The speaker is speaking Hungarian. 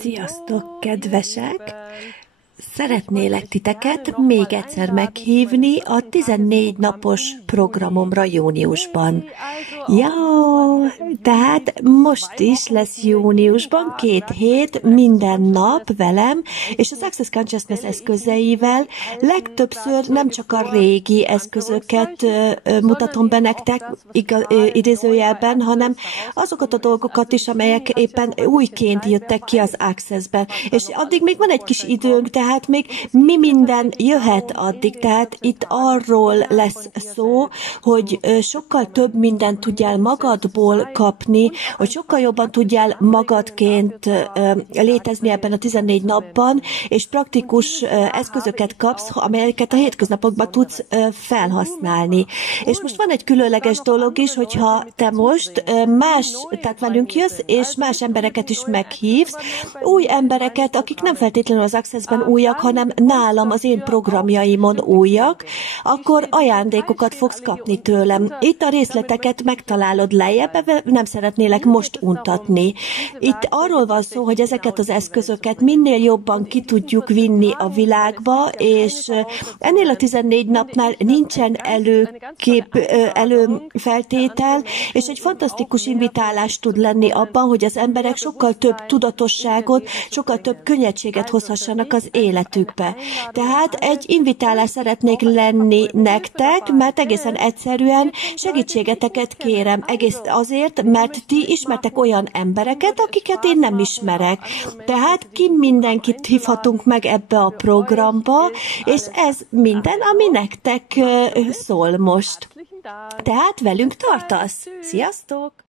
Sziasztok, kedvesek! Szeretnélek titeket még egyszer meghívni a 14 napos programomra júniusban. Ja, tehát most is lesz júniusban 2 hét, minden nap velem, és az Access Consciousness eszközeivel legtöbbször nem csak a régi eszközöket mutatom be nektek idézőjelben, hanem azokat a dolgokat is, amelyek éppen újként jöttek ki az Accessben. És addig még van egy kis időnk, tehát még mi minden jöhet addig, tehát itt arról lesz szó, hogy sokkal több mindent tudjál magadból kapni, hogy sokkal jobban tudjál magadként létezni ebben a 14 napban, és praktikus eszközöket kapsz, amelyeket a hétköznapokban tudsz felhasználni. És most van egy különleges dolog is, hogyha te most tehát velünk jössz, és más embereket is meghívsz, új embereket, akik nem feltétlenül az Accessben újak, hanem nálam az én programjaimon újak, akkor ajándékokat fogsz kapni tőlem. Itt a részleteket megtalálod lejjebb, nem szeretnélek most untatni. Itt arról van szó, hogy ezeket az eszközöket minél jobban ki tudjuk vinni a világba, és ennél a 14 napnál nincsen előfeltétel, és egy fantasztikus invitálás tud lenni abban, hogy az emberek sokkal több tudatosságot, sokkal több könnyedséget hozhassanak az életükbe. Tehát egy invitálás szeretnék lenni nektek, mert egészen egyszerűen segítségeteket kérem. Egész azért, mert ti ismertek olyan embereket, akiket én nem ismerek. Tehát ki mindenkit hívhatunk meg ebbe a programba, és ez minden, ami nektek szól most. Tehát velünk tartasz. Sziasztok!